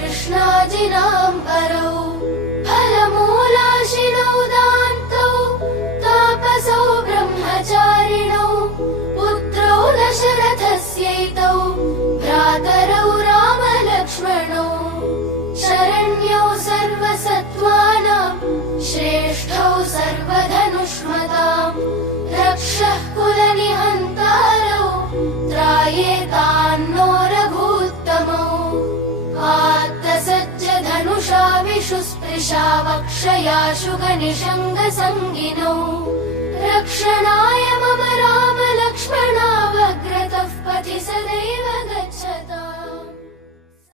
कृष्णाजिनाम्बरौ फलमूलाशिनौ दान्तौ तापसौ ब्रह्मचारिणौ पुत्रौ दशरथस्यैतौ भ्रातरौ रामलक्ष्मणौ शरण्यौ सर्वसत्त्वानां श्रेष्ठौ सर्वधनुष्मतां रक्षः कुलनिहन्तारौ त्रायेतान्नो रघूत्तमौ आत्तसज्जधनुषा विशुस्पृशा वक्षया शुगनिषङ्गसङ्गिनौ रक्षणाय मम राम